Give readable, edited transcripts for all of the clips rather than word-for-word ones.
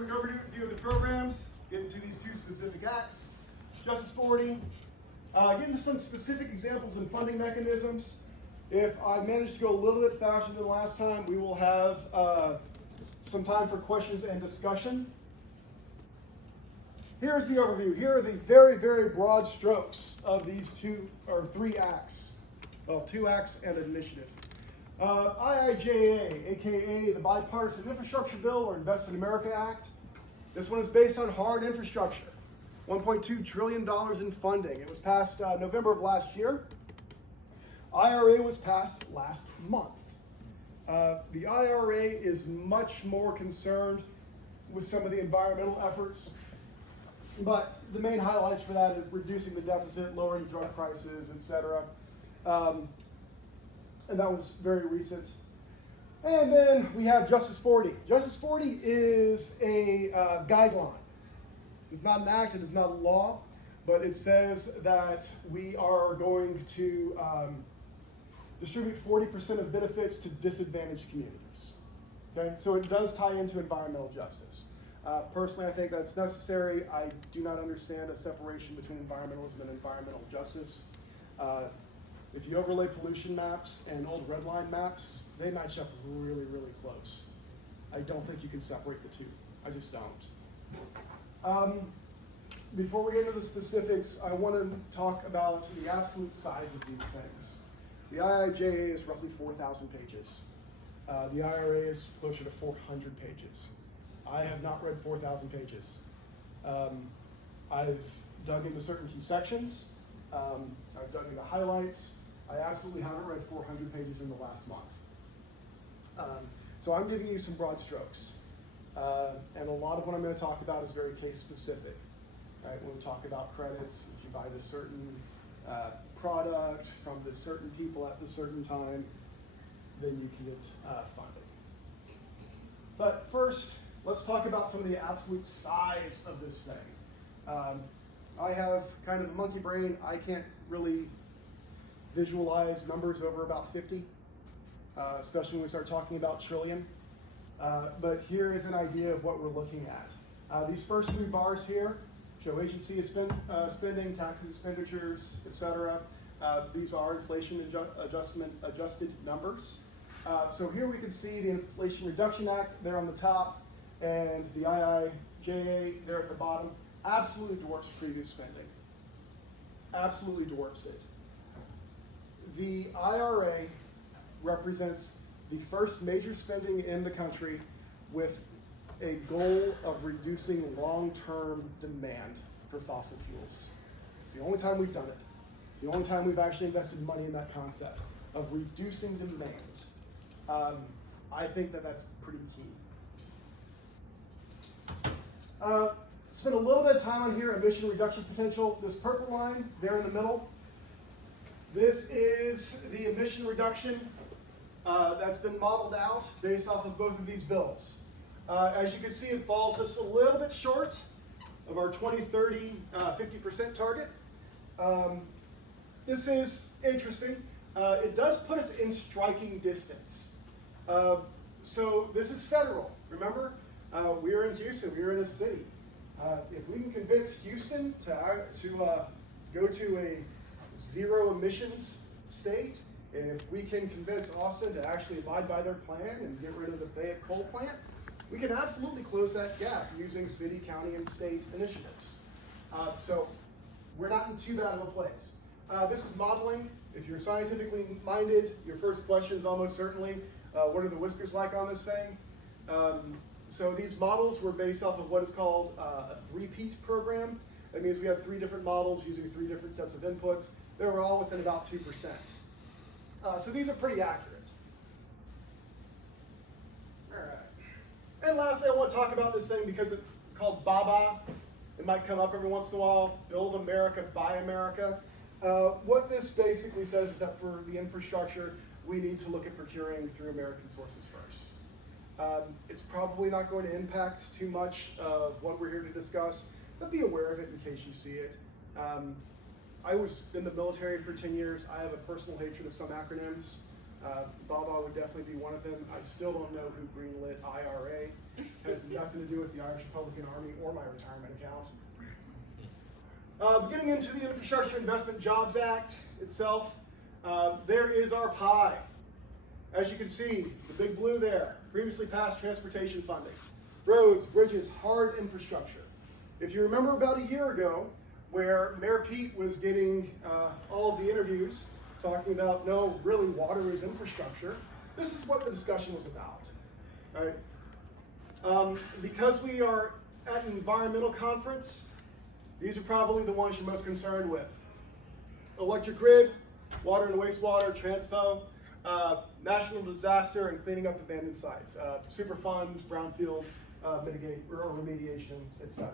quick overview of the programs, get into these two specific acts. Justice 40, get into some specific examples and funding mechanisms. If I manage to go a little bit faster than last time, we will have some time for questions and discussion. Here's the overview. Here are the very, very broad strokes of these three acts. Well, 2 acts and an initiative. IIJA, aka the Bipartisan Infrastructure Bill or Invest in America Act. This one is based on hard infrastructure. $1.2 trillion in funding. It was passed November of last year. IRA was passed last month. The IRA is much more concerned with some of the environmental efforts, but the main highlights for that is reducing the deficit, lowering drug prices, etc. And that was very recent. And then we have Justice 40. Justice 40 is a guideline. It's not an act, it is not a law, but it says that we are going to distribute 40% of benefits to disadvantaged communities. Okay, so it does tie into environmental justice. Personally, I think that's necessary. I do not understand a separation between environmentalism and environmental justice. If you overlay pollution maps and old red line maps, they match up really, really close. I don't think you can separate the two. I just don't. Before we get into the specifics, I want to talk about the absolute size of these things. The IIJA is roughly 4,000 pages. The IRA is closer to 400 pages. I have not read 4,000 pages. I've dug into certain key sections. I've dug into highlights. I absolutely haven't read 400 pages in the last month. So I'm giving you some broad strokes. And a lot of what I'm going to talk about is very case specific. Right? When we talk about credits, if you buy this certain product from this certain people at this certain time, then you can get funding. But first, let's talk about some of the absolute size of this thing. I have kind of a monkey brain. I can't really visualize numbers over about 50, especially when we start talking about trillion. But here is an idea of what we're looking at. These first 3 bars here show agency spending, tax expenditures, etc. These are inflation adjusted numbers. So here we can see the Inflation Reduction Act there on the top, and the IIJA there at the bottom. Absolutely dwarfs previous spending. Absolutely dwarfs it. The IRA represents the first major spending in the country with a goal of reducing long-term demand for fossil fuels. It's the only time we've done it. It's the only time we've actually invested money in that concept of reducing demand. I think that that's pretty key. Spend a little bit of time on here, emission reduction potential. This purple line there in the middle, this is the emission reduction that's been modeled out based off of both of these bills. As you can see, it falls just a little bit short of our 2030 50% target. This is interesting. It does put us in striking distance. So this is federal. Remember, we're in Houston. We're in a city. If we can convince Houston to go to a zero emissions state, and if we can convince Austin to actually abide by their plan and get rid of the Fayette coal plant, we can absolutely close that gap using city, county, and state initiatives. So we're not in too bad of a place. This is modeling. If you're scientifically minded, your first question is almost certainly, what are the whiskers like on this thing? So these models were based off of what is called a three-peat program. That means we have 3 different models using 3 different sets of inputs. They were all within about 2%. So these are pretty accurate. All right. And lastly, I want to talk about this thing because it's called BABA. It might come up every once in a while. Build America, Buy America. What this basically says is that for the infrastructure, we need to look at procuring through American sources first. It's probably not going to impact too much of what we're here to discuss, but be aware of it in case you see it. I was in the military for 10 years. I have a personal hatred of some acronyms. Baba would definitely be one of them. I still don't know who greenlit IRA. Has nothing to do with the Irish Republican Army or my retirement account. Getting into the Infrastructure Investment Jobs Act itself, there is our pie. As you can see, the big blue there, previously passed transportation funding. Roads, bridges, hard infrastructure. If you remember about a year ago, where Mayor Pete was getting all of the interviews talking about, no, really, water is infrastructure, this is what the discussion was about, right? Because we are at an environmental conference, these are probably the ones you're most concerned with. Electric grid, water and wastewater, transpo, national disaster, and cleaning up abandoned sites, Superfund, brownfield mitigate or remediation, etc.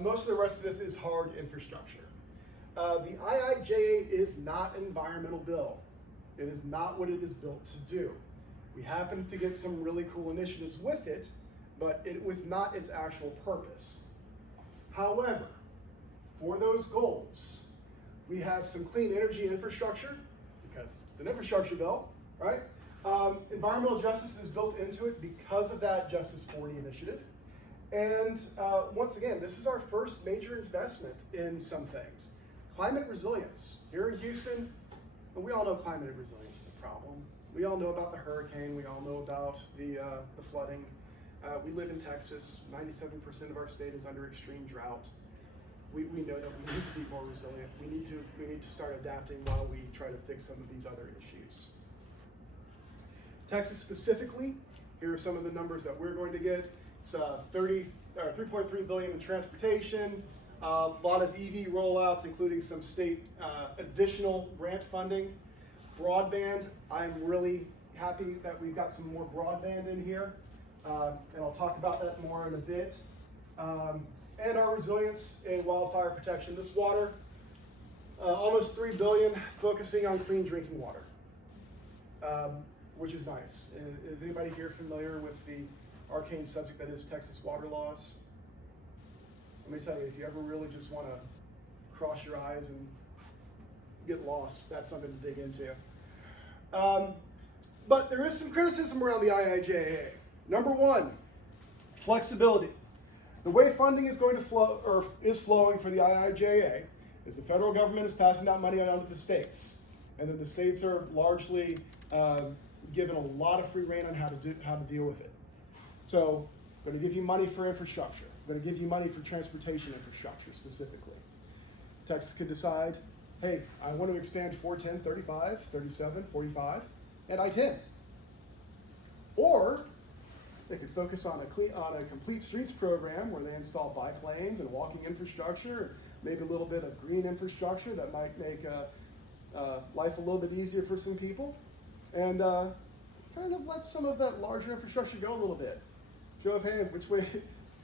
Most of the rest of this is hard infrastructure. The IIJA is not an environmental bill. It is not what it is built to do. We happen to get some really cool initiatives with it, but it was not its actual purpose. However, for those goals, we have some clean energy infrastructure, because it's an infrastructure bill, right? Environmental justice is built into it because of that Justice 40 initiative. And once again, this is our first major investment in some things. Climate resilience. Here in Houston, we all know climate resilience is a problem. We all know about the hurricane. We all know about the flooding. We live in Texas. 97% of our state is under extreme drought. We know that we need to be more resilient. We need to start adapting while we try to fix some of these other issues. Texas specifically, here are some of the numbers that we're going to get. It's 3.3 billion in transportation, a lot of EV rollouts, including some state additional grant funding. Broadband, I'm really happy that we've got some more broadband in here, and I'll talk about that more in a bit. And our resilience in wildfire protection. This water, almost $3 billion, focusing on clean drinking water, which is nice. Is anybody here familiar with the arcane subject that is Texas water laws? Let me tell you, if you ever really just want to cross your eyes and get lost, that's something to dig into. But there is some criticism around the IIJA. Number one, flexibility. The way funding is going to flow, or is flowing for the IIJA, is the federal government is passing out money down to the states, and then the states are largely given a lot of free rein on how to deal with it. So, I'm going to give you money for infrastructure. I'm going to give you money for transportation infrastructure specifically. Texas could decide, hey, I want to expand 410, 35, 37, 45, and I-10. Or they could focus on a complete streets program where they install bike lanes and walking infrastructure, maybe a little bit of green infrastructure that might make life a little bit easier for some people, and kind of let some of that larger infrastructure go a little bit. Show of hands,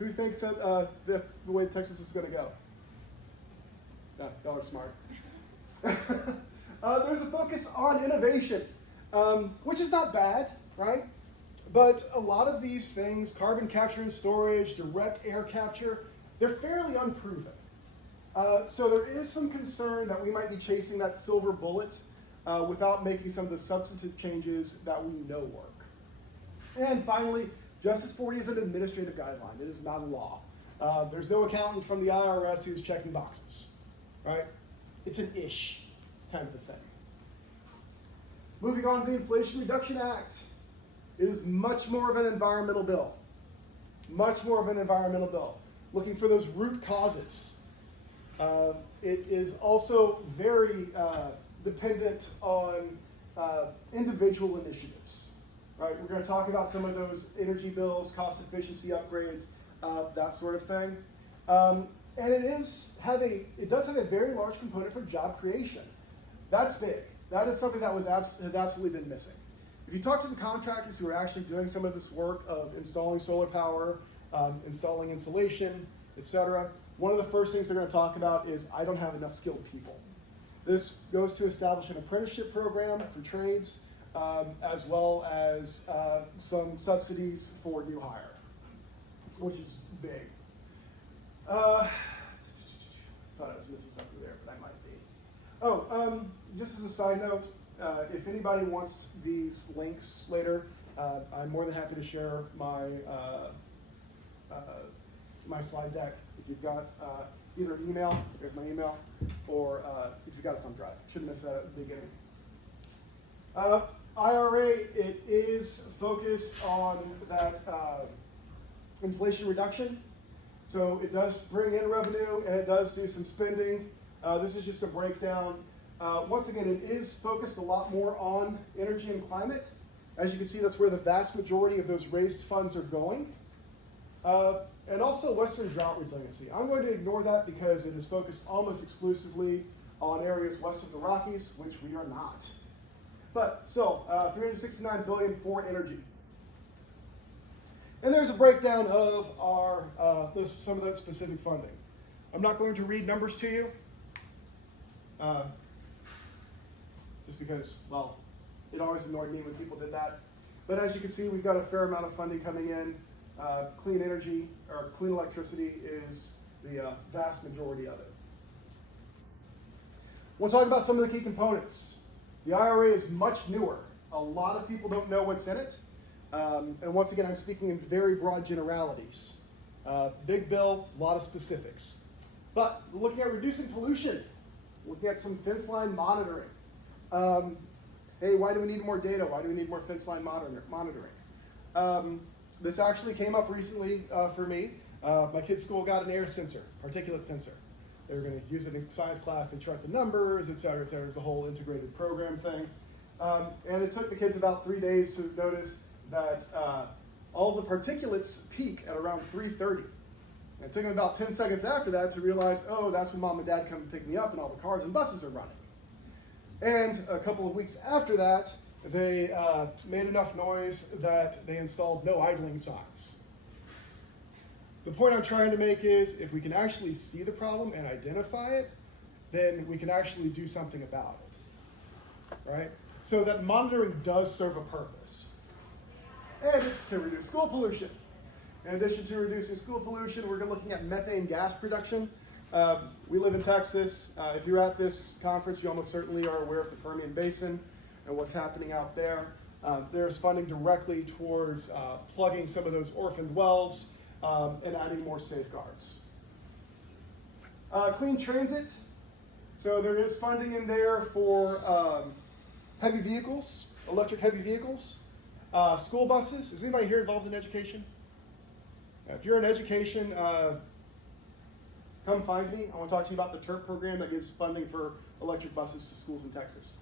who thinks that that's the way Texas is going to go? No, y'all are smart. There's a focus on innovation, which is not bad, right? But a lot of these things, carbon capture and storage, direct air capture, they're fairly unproven. So there is some concern that we might be chasing that silver bullet without making some of the substantive changes that we know work. And finally, Justice 40 is an administrative guideline. It is not a law. There's no accountant from the IRS who's checking boxes, right? It's an ish kind of a thing. Moving on to the Inflation Reduction Act. It is much more of an environmental bill. Much more of an environmental bill. Looking for those root causes. It is also very dependent on individual initiatives. Right? We're going to talk about some of those energy bills, cost efficiency upgrades, that sort of thing. And it does have a very large component for job creation. That's big. That is something that has absolutely been missing. If you talk to the contractors who are actually doing some of this work of installing solar power, installing insulation, etc., one of the first things they're going to talk about is, I don't have enough skilled people. This goes to establish an apprenticeship program for trades, as well as some subsidies for new hire, which is big. Thought I was missing something there, but I might be. Just as a side note, if anybody wants these links later, I'm more than happy to share my slide deck. If you've got either an email, there's my email, or if you've got a thumb drive. Shouldn't miss that at the beginning. IRA, it is focused on that inflation reduction. So it does bring in revenue and it does do some spending. This is just a breakdown. Once again, it is focused a lot more on energy and climate. As you can see, that's where the vast majority of those raised funds are going. And also Western drought resiliency. I'm going to ignore that because it is focused almost exclusively on areas west of the Rockies, which we are not. But still, $369 billion for energy. And there's a breakdown of our some of that specific funding. I'm not going to read numbers to you, just because, well, it always annoyed me when people did that. But as you can see, we've got a fair amount of funding coming in. Clean energy, or clean electricity, is the vast majority of it. We'll talk about some of the key components. The IRA is much newer. A lot of people don't know what's in it. And once again, I'm speaking in very broad generalities. Big bill, a lot of specifics. But we're looking at reducing pollution, looking at some fence line monitoring. Hey, why do we need more data? Why do we need more fence line monitoring? This actually came up recently for me. My kid's school got an air sensor, particulate sensor. They were going to use it in science class and chart the numbers, et cetera, et cetera. It's a whole integrated program thing. And it took the kids about 3 days to notice that all the particulates peak at around 3:30. And it took them about 10 seconds after that to realize, oh, that's when mom and dad come to pick me up and all the cars and buses are running. And a couple of weeks after that, they made enough noise that they installed no idling signs. The point I'm trying to make is, if we can actually see the problem and identify it, then we can actually do something about it, right? So that monitoring does serve a purpose. And it can reduce school pollution. In addition to reducing school pollution, we're looking at methane gas production. We live in Texas. If you're at this conference, you almost certainly are aware of the Permian Basin and what's happening out there. There's funding directly towards plugging some of those orphaned wells and adding more safeguards. Clean transit. So there is funding in there for heavy vehicles, electric heavy vehicles, school buses. Is anybody here involved in education? If you're in education, come find me. I want to talk to you about the TURP program that gives funding for electric buses to schools in Texas.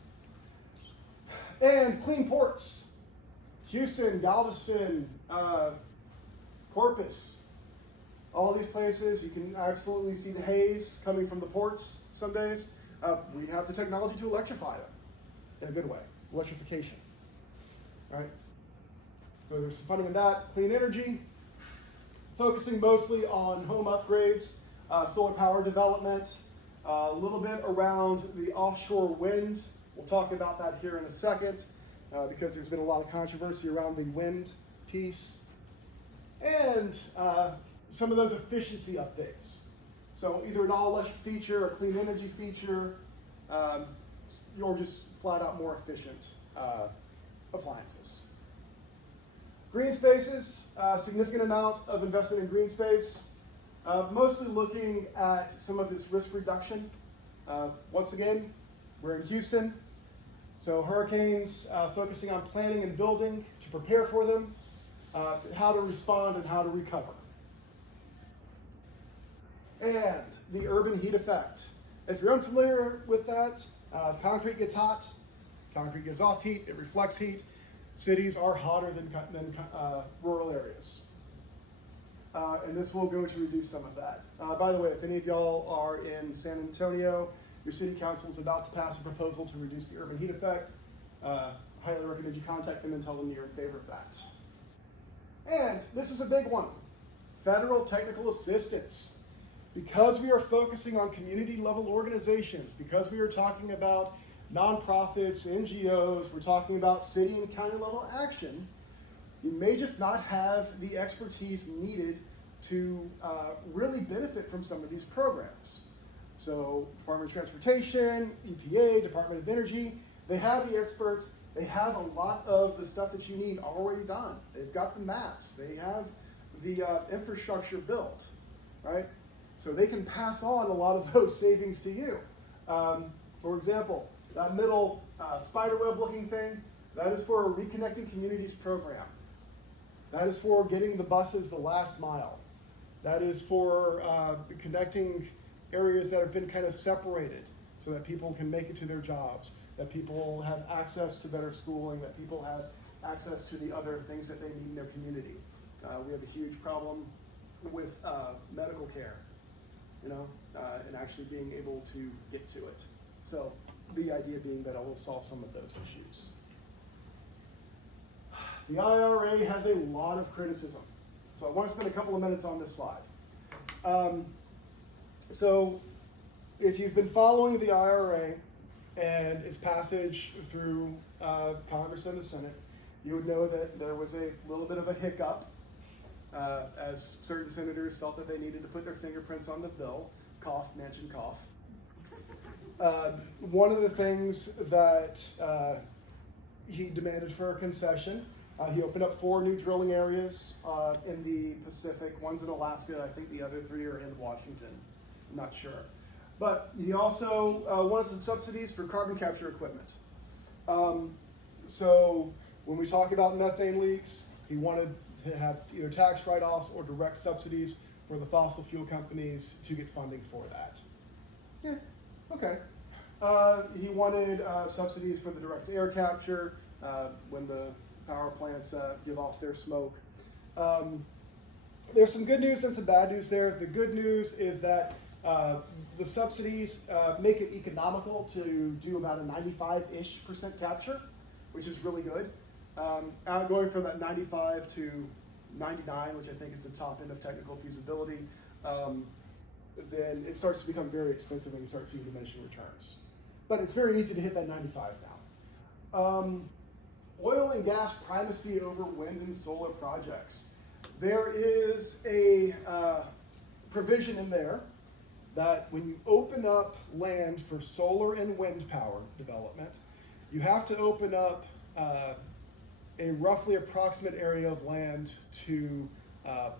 And clean ports. Houston, Galveston, Corpus, all these places, you can absolutely see the haze coming from the ports some days. We have the technology to electrify them in a good way, electrification. All right? So there's some funding in that. Clean energy, focusing mostly on home upgrades, solar power development, a little bit around the offshore wind. We'll talk about that here in a second because there's been a lot of controversy around the wind piece. And some of those efficiency updates. So either an all-electric feature, a clean energy feature, or just flat out more efficient appliances. Green spaces, significant amount of investment in green space, mostly looking at some of this risk reduction. Once again, we're in Houston, so hurricanes, focusing on planning and building to prepare for them, how to respond and how to recover. And the urban heat effect. If you're unfamiliar with that, concrete gets hot, concrete gives off heat, it reflects heat. Cities are hotter than rural areas. And this will go to reduce some of that. By the way, if any of y'all are in San Antonio, your city council is about to pass a proposal to reduce the urban heat effect. I highly recommend you contact them and tell them you're in favor of that. And this is a big one, federal technical assistance. Because we are focusing on community level organizations, because we are talking about nonprofits, NGOs, we're talking about city and county level action, you may just not have the expertise needed to really benefit from some of these programs. So Department of Transportation, EPA, Department of Energy, They have the experts. They have a lot of the stuff that you need already done. They've got the maps. They have the infrastructure built, right? So they can pass on a lot of those savings to you. For example, that middle spiderweb looking thing, that is for a Reconnecting Communities program. That is for getting the buses the last mile. That is for connecting areas that have been kind of separated so that people can make it to their jobs, that people have access to better schooling, that people have access to the other things that they need in their community. We have a huge problem with medical care, and actually being able to get to it. So the idea being that it will solve some of those issues. The IRA has a lot of criticism. So I want to spend a couple of minutes on this slide. So if you've been following the IRA and its passage through Congress and the Senate, you would know that there was a little bit of a hiccup as certain senators felt that they needed to put their fingerprints on the bill. Cough, Manchin, cough. One of the things that he demanded for a concession, he opened up 4 new drilling areas in the Pacific. One's in Alaska. I think the other 3 are in Washington. I'm not sure. But he also wanted some subsidies for carbon capture equipment. So when we talk about methane leaks, he wanted to have either tax write-offs or direct subsidies for the fossil fuel companies to get funding for that. Yeah, okay. He wanted subsidies for the direct air capture when the power plants give off their smoke. There's some good news and some bad news there. The good news is that the subsidies make it economical to do about a 95-ish% capture, which is really good. Going from that 95 to 99, which I think is the top end of technical feasibility, then it starts to become very expensive when you start seeing diminishing returns. But it's very easy to hit that 95 now. Oil and gas primacy over wind and solar projects. There is a provision in there that when you open up land for solar and wind power development, you have to open up a roughly approximate area of land to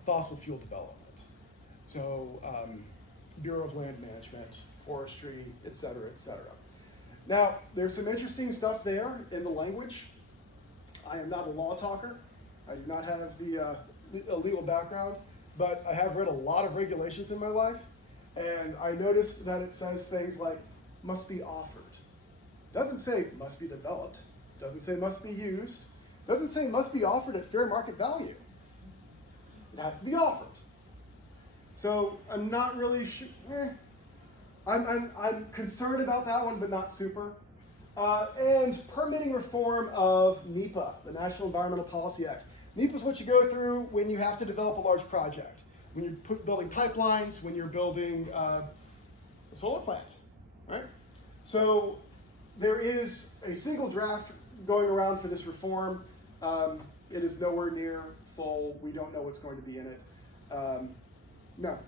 fossil fuel development. So Bureau of Land Management, forestry, et cetera, et cetera. Now, there's some interesting stuff there in the language. I am not a law talker. I do not have a legal background, but I have read a lot of regulations in my life, and I noticed that it says things like must be offered. It doesn't say must be developed. It doesn't say must be used. It doesn't say must be offered at fair market value. It has to be offered. So I'm not really sure. I'm concerned about that one, but not super. And permitting reform of NEPA, the National Environmental Policy Act. NEPA is what you go through when you have to develop a large project. When you're building pipelines, when you're building a solar plant, right? So there is a single draft going around for this reform. It is nowhere near full. We don't know what's going to be in it. No.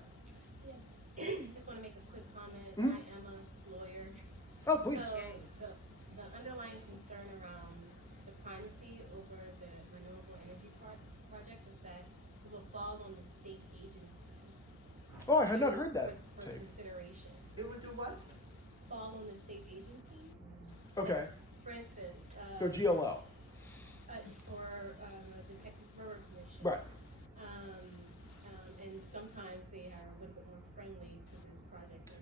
Yes. Just want to make a quick comment. Mm-hmm. I am a lawyer. Oh, please. So the underlying concern around the primacy over the renewable energy projects is that it will fall on the state agencies. Oh, I had not heard that. For consideration. It would do what? Fall on the state agencies. Okay. For instance. So GLO. Or the Texas Railroad Commission. Right. And sometimes they are a little bit more friendly to these projects.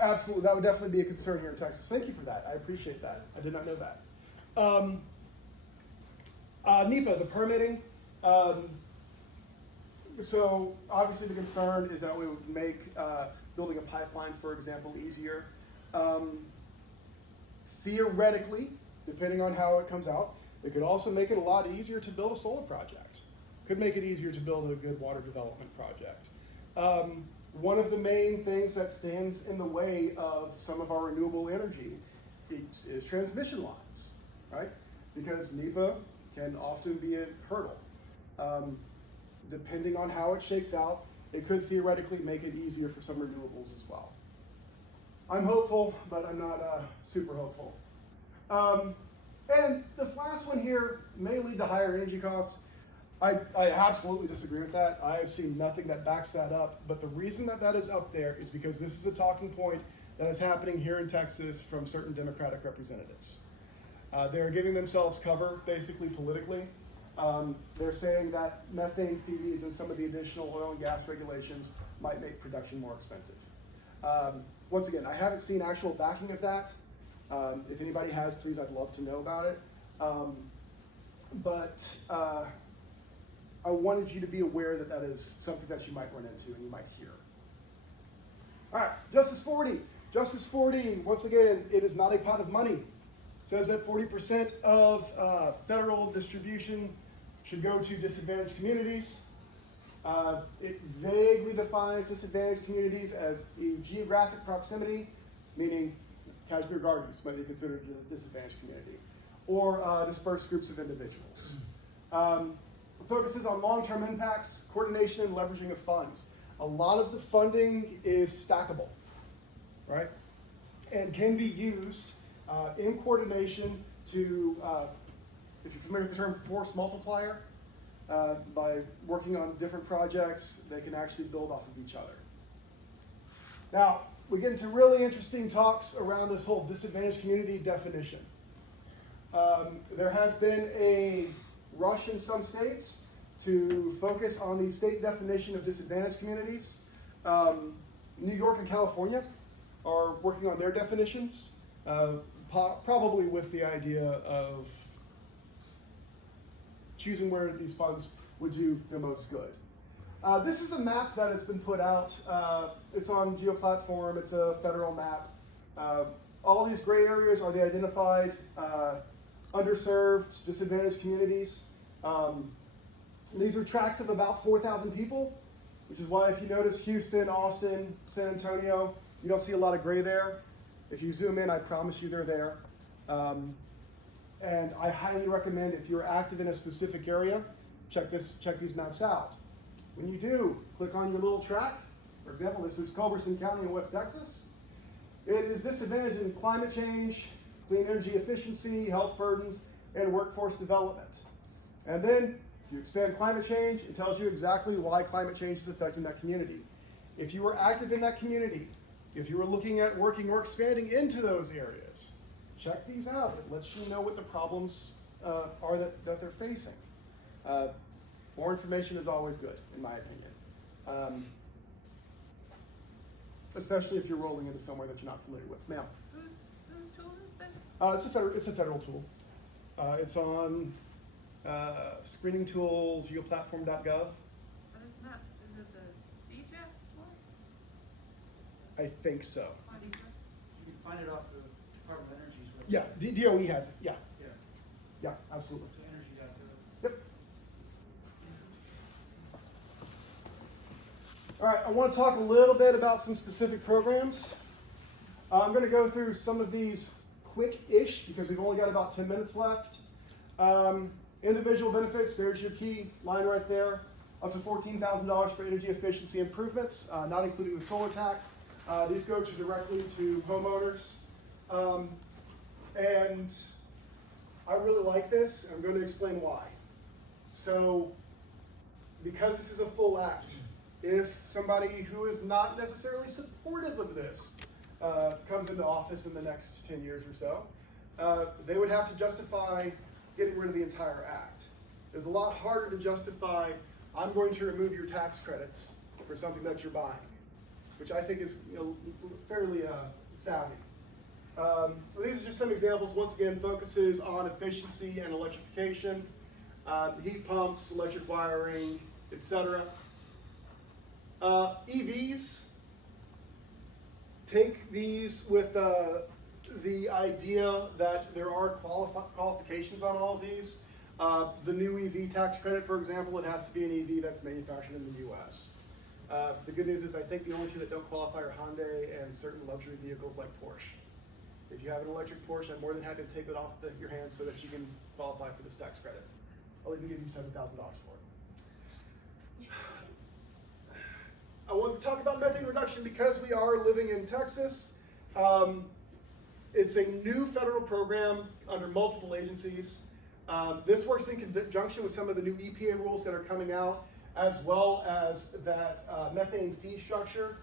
Absolutely, that would definitely be a concern here in Texas. Thank you for that. I appreciate that. I did not know that. NEPA, the permitting. So obviously the concern is that we would make building a pipeline, for example, easier. Theoretically, depending on how it comes out, it could also make it a lot easier to build a solar project. Could make it easier to build a good water development project. One of the main things that stands in the way of some of our renewable energy is transmission lines, right? Because NEPA can often be a hurdle. Depending on how it shakes out, it could theoretically make it easier for some renewables as well. I'm hopeful, but I'm not super hopeful. And this last one here may lead to higher energy costs. I absolutely disagree with that. I have seen nothing that backs that up. But the reason that that is up there is because this is a talking point that is happening here in Texas from certain Democratic representatives. They're giving themselves cover, basically politically. They're saying that methane fees and some of the additional oil and gas regulations might make production more expensive. Once again, I haven't seen actual backing of that. If anybody has, please, I'd love to know about it. But I wanted you to be aware that that is something that you might run into and you might hear. All right, Justice 40. Justice 40, once again, it is not a pot of money. It says that 40% of federal distribution should go to disadvantaged communities. It vaguely defines disadvantaged communities as a geographic proximity, meaning Kashmir Gardens might be considered a disadvantaged community, or dispersed groups of individuals. It focuses on long-term impacts, coordination, and leveraging of funds. A lot of the funding is stackable, right? And can be used in coordination to, if you're familiar with the term force multiplier, by working on different projects, they can actually build off of each other. Now, we get into really interesting talks around this whole disadvantaged community definition. There has been a rush in some states to focus on the state definition of disadvantaged communities. New York and California are working on their definitions, probably with the idea of choosing where these funds would do the most good. This is a map that has been put out. It's on GeoPlatform. It's a federal map. All these gray areas are the identified underserved, disadvantaged communities. These are tracts of about 4,000 people, which is why if you notice Houston, Austin, San Antonio, you don't see a lot of gray there. If you zoom in, I promise you they're there. And I highly recommend if you're active in a specific area, check these maps out. When you do, click on your little track. For example, this is Culberson County in West Texas. It is disadvantaged in climate change, clean energy efficiency, health burdens, and workforce development. And then you expand climate change, it tells you exactly why climate change is affecting that community. If you were active in that community, if you were looking at working or expanding into those areas, check these out. It lets you know what the problems are that they're facing. More information is always good, in my opinion. Especially if you're rolling into somewhere that you're not familiar with. Ma'am? Whose tool is this? It's a federal tool. It's on screening tool, geoplatform.gov. But it's not, is it the CJS one? I think so. Funny, but- You can find it off the Department of Energy's website. Yeah, DOE has it. Yeah, Yeah, yeah, absolutely. so energy.gov. Yep. All right, I want to talk a little bit about some specific programs. I'm going to go through some of these quick-ish because we've only got about 10 minutes left. Individual benefits, there's your key line right there. Up to $14,000 for energy efficiency improvements, not including the solar tax. These go directly to homeowners. And I really like this. I'm going to explain why. So, because this is a full act, if somebody who is not necessarily supportive of this comes into office in the next 10 years or so, they would have to justify getting rid of the entire act. It's a lot harder to justify, I'm going to remove your tax credits for something that you're buying, which I think is fairly savvy. These are just some examples. Once again, focuses on efficiency and electrification, heat pumps, electric wiring, etc. EVs, take these with the idea that there are qualifications on all of these. The new EV tax credit, for example, it has to be an EV that's manufactured in the U.S. The good news is I think the only two that don't qualify are Hyundai and certain luxury vehicles like Porsche. If you have an electric Porsche, I'm more than happy to take it off your hands so that you can qualify for this tax credit. I'll even give you $7,000 for it. I want to talk about methane reduction because we are living in Texas. It's a new federal program under multiple agencies. This works in conjunction with some of the new EPA rules that are coming out, as well as that methane fee structure.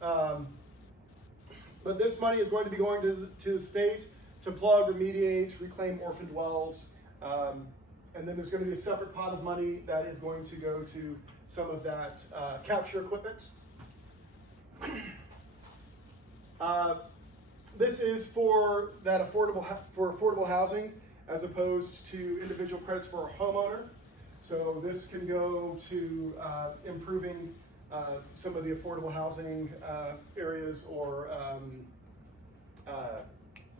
But this money is going to be going to the state to plug, remediate, reclaim orphaned wells. And then there's going to be a separate pot of money that is going to go to some of that capture equipment. This is for that affordable housing, as opposed to individual credits for a homeowner. So this can go to improving some of the affordable housing areas, or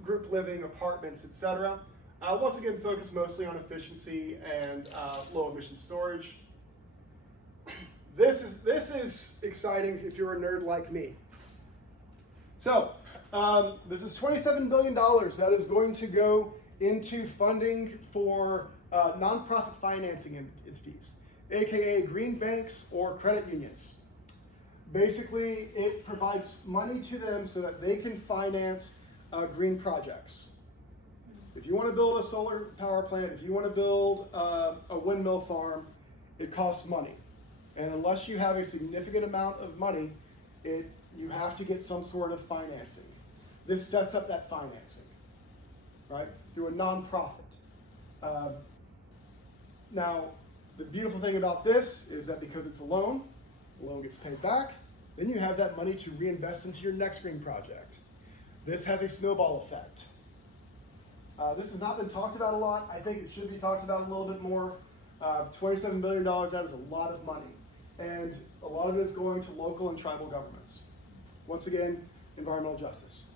group living, apartments, etc. Once again, focus mostly on efficiency and low emission storage. This is exciting if you're a nerd like me. So this is $27 billion that is going to go into funding for nonprofit financing entities, aka green banks or credit unions. Basically, it provides money to them so that they can finance green projects. If you want to build a solar power plant, if you want to build a windmill farm, it costs money. And unless you have a significant amount of money, you have to get some sort of financing. This sets up that financing, right, through a nonprofit. Now, the beautiful thing about this is that because it's a loan, the loan gets paid back, then you have that money to reinvest into your next green project. This has a snowball effect. This has not been talked about a lot. I think it should be talked about a little bit more. $27 billion, that is a lot of money. And a lot of it is going to local and tribal governments. Once again, environmental justice.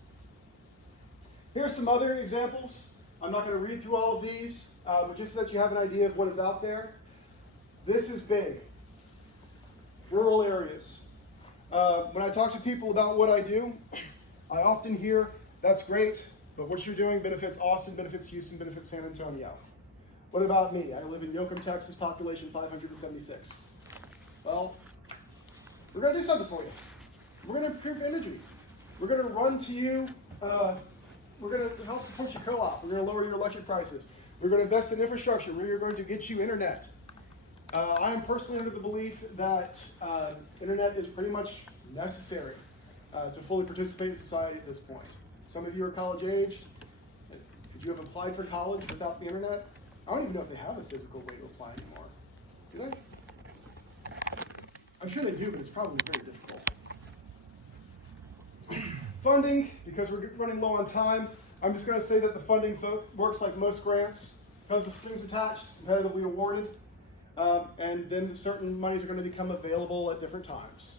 Here are some other examples. I'm not going to read through all of these, but just so that you have an idea of what is out there. This is big. Rural areas. When I talk to people about what I do, I often hear, that's great, but what you're doing benefits Austin, benefits Houston, benefits San Antonio. What about me? I live in Yoakum, Texas, population 576. Well, we're going to do something for you. We're going to improve energy. We're going to run to you. We're going to help support your co-op. We're going to lower your electric prices. We're going to invest in infrastructure. We're going to get you internet. I am personally under the belief that internet is pretty much necessary to fully participate in society at this point. Some of you are college aged. Could you have applied for college without the internet? I don't even know if they have a physical way to apply anymore. Do they? I'm sure they do, but it's probably very difficult. Funding, because we're running low on time, I'm just going to say that the funding works like most grants. Tons of strings attached, competitively awarded, and then certain monies are going to become available at different times.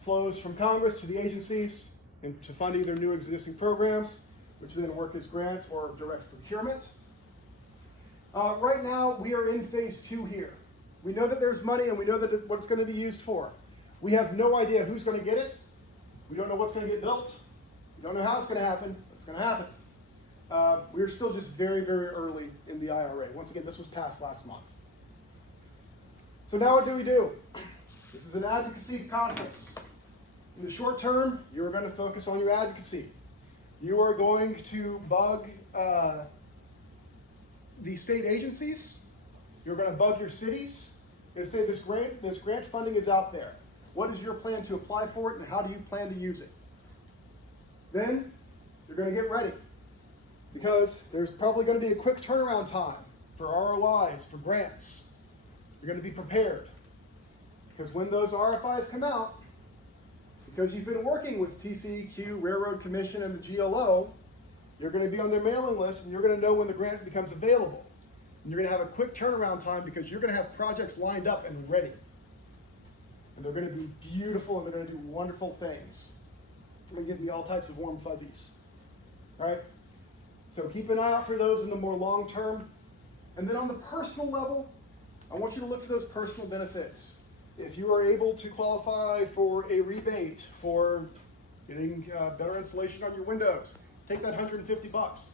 Flows from Congress to the agencies and to fund either new existing programs, which then work as grants or direct procurement. Right now, we are in phase 2 here. We know that there's money and we know that what it's going to be used for. We have no idea who's going to get it. We don't know what's going to get built. We don't know how it's going to happen, but it's going to happen. We're still just very, very early in the IRA. Once again, this was passed last month. So now what do we do? This is an advocacy conference. In the short term, you're going to focus on your advocacy. You are going to bug the state agencies. You're going to bug your cities and say this grant funding is out there. What is your plan to apply for it, and how do you plan to use it? Then you're going to get ready, because there's probably going to be a quick turnaround time for ROIs, for grants. You're going to be prepared, because when those RFIs come out, because you've been working with TCEQ, Railroad Commission, and the GLO, you're going to be on their mailing list, and you're going to know when the grant becomes available. And you're going to have a quick turnaround time, because you're going to have projects lined up and ready. And they're going to be beautiful, and they're going to do wonderful things. It's going to give me all types of warm fuzzies. All right? So keep an eye out for those in the more long term. And then on the personal level, I want you to look for those personal benefits. If you are able to qualify for a rebate for getting better insulation on your windows, take that $150.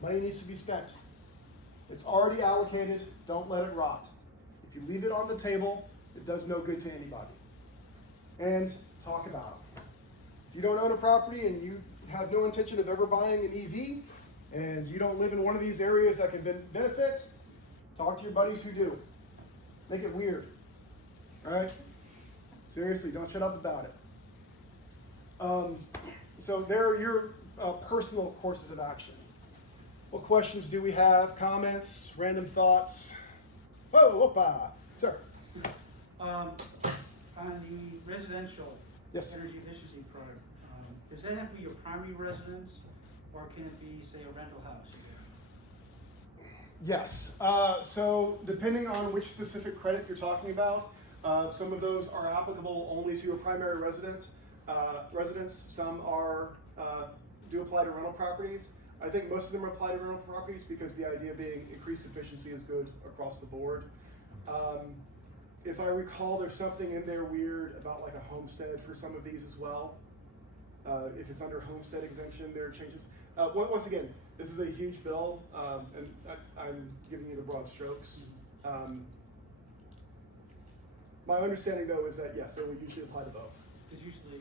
Money needs to be spent. It's already allocated. Don't let it rot. If you leave it on the table, it does no good to anybody. And talk about it. If you don't own a property and you have no intention of ever buying an EV, and you don't live in one of these areas that can benefit, talk to your buddies who do. Make it weird. All right? Seriously, don't shut up about it. So there are your personal courses of action. What questions do we have? Comments? Random thoughts? Whoa, whoopa. Sir. On the residential Yes. energy efficiency product, does that have to be your primary residence, or can it be, say, a rental house? Yes. So depending on which specific credit you're talking about, some of those are applicable only to a primary residence. Some are do apply to rental properties. I think most of them apply to rental properties because the idea being increased efficiency is good across the board. If I recall, there's something in there weird about like a homestead for some of these as well. If it's under homestead exemption, there are changes. Once again, this is a huge bill, and I'm giving you the broad strokes. My understanding, though, is that yes, they would usually apply to both. Because usually